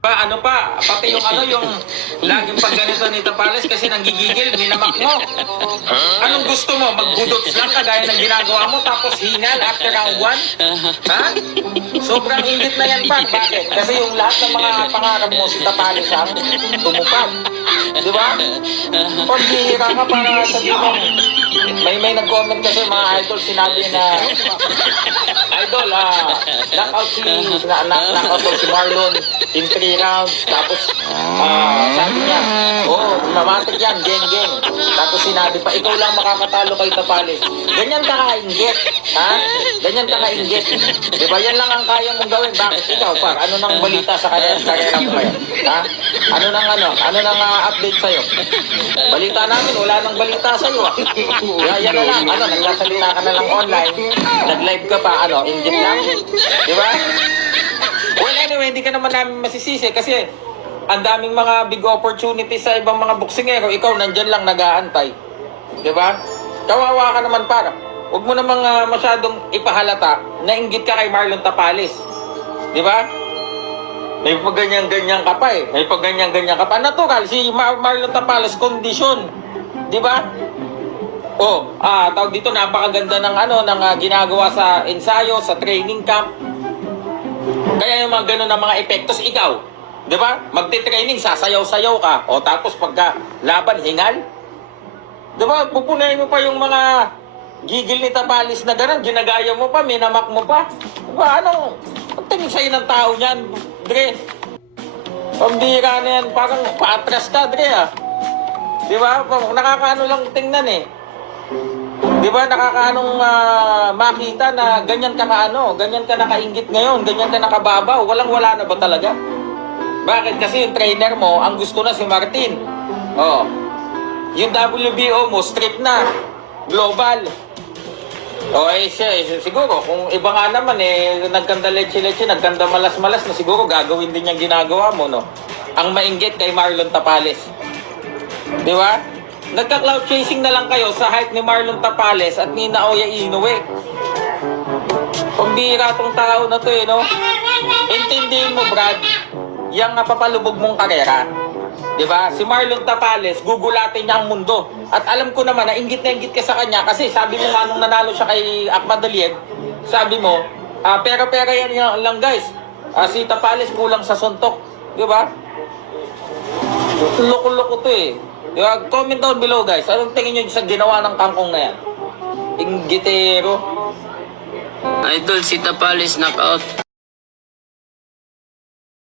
Ano pa, pati yung laging pag ganito ni Tapales kasi nanggigigil, minamak mo. Anong gusto mo? Magbudots lang kagaya ng ginagawa mo tapos hingal after round 1? Ha? Sobrang inggit na yan pa. Bakit? Kasi yung lahat ng mga pangarap mo si Tapales ang tumupad. Di ba? Pagbihira ka para sabihin mo, may nag-comment kasi mga idol, sinabi na, idol, knockout si Marlon in 3 rounds. Tapos, sabi niya, mamatik yan, geng. Tapos sinabi pa, ikaw lang makakatalo kay Tapales. Ganyan ka kainggit, ha? Ganyan ka kainggit. Diba, yan lang ang kaya mong gawin. Bakit ikaw, par? Ano nang balita sa karera mo ngayon? Ha? Ano nang update sa'yo? Balita namin, wala nang balita sa'yo, ah. Yan na lang, nagsasalita ka na lang online, nag-live ka pa, inggit lang. Diba? Well, anyway, hindi ka naman namin masisisi kasi ang daming mga big opportunities sa ibang mga boksingero. Ikaw, nandyan lang nag-aantay. Diba? Kawawa ka naman para. Huwag mo namang masyadong ipahalata na inggit ka kay Marlon Tapales. Diba? May pagganyan-ganyan ka pa eh. May pagganyan-ganyan ka pa. Natural, si Marlon Tapales, kondisyon. Diba? Tawag dito, napakaganda ng ginagawa sa ensayo, sa training camp. Kaya yung mga ganun na mga epektos, ikaw, di ba? Magte-training, sasayaw-sayaw ka. O tapos pagka laban, hingal. Di ba? Pupunayin mo pa yung mga gigil ni Tapales na gano'n. Ginagaya mo pa, minamak mo pa. Di ba? Ang tingin sa'yo ng tao niyan, Dre? Pambira na yan, parang paatras ka, Dre, ah. Di ba? Nakakaano lang tingnan eh. Di ba nakakaanong makita na ganyan ka ganyan ka nakainggit ngayon, ganyan ka nakababaw, walang-wala na ba talaga? Bakit? Kasi yung trainer mo, ang gusto na si Martin. Yung WBO mo, strip na, global. Siguro, kung iba nga naman nagkanda leche-leche, nagkanda malas-malas na siguro gagawin din yung ginagawa mo, no? Ang mainggit kay Marlon Tapales. Di ba? Nagka-cloud chasing na lang kayo sa hype ni Marlon Tapales at ni Naoya Inoue. Pambira tong tao na to no? Intindihin mo, Brad, yung papalubog mong karera. Diba? Si Marlon Tapales, gugulatin niya ang mundo. At alam ko naman na inggit na inggit ka sa kanya kasi sabi mo nga nung nanalo siya kay Ahmad Aliyev, sabi mo, pera-pera yan lang guys. Si Tapales kulang sa suntok. Diba? Loko-loko to eh. Comment down below guys. Anong tingin nyo sa ginawa ng kangkong na yan? Inggitero. Idol, si Tapales knockout.